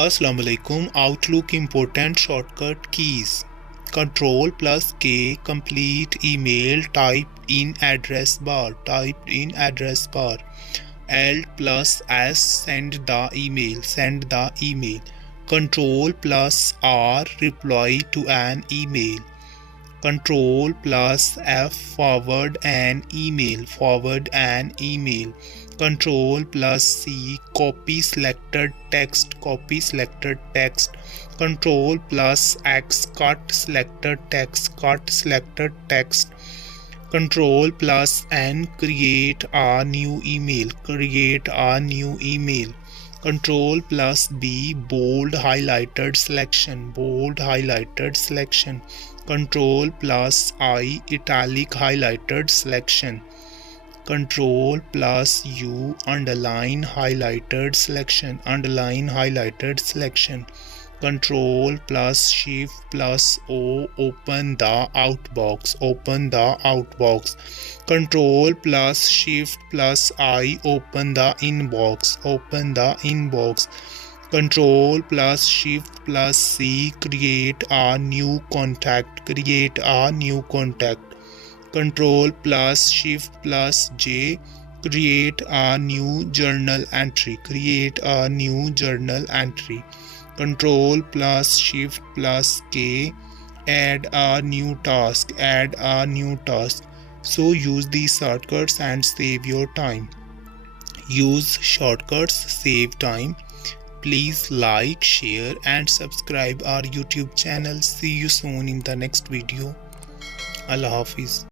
Assalam alaikum. Outlook important shortcut keys. Control plus K complete email typed in address bar. Alt plus S send the email. Control plus R reply to an email. Control plus F forward an email. Control plus C copy selected text. Control plus X cut selected text. Control plus N create a new email. Control plus B bold highlighted selection. Control plus I italic highlighted selection. Control plus U underline highlighted selection. Control plus Shift plus O open the outbox. Control plus Shift plus I open the inbox. Control plus Shift plus C create a new contact. Control plus Shift plus J create a new journal entry. Control plus Shift plus K add a new task. So use these shortcuts and save your time. Use shortcuts, save time. Please like, share and subscribe our YouTube channel. See you soon in the next video. Allah Hafiz.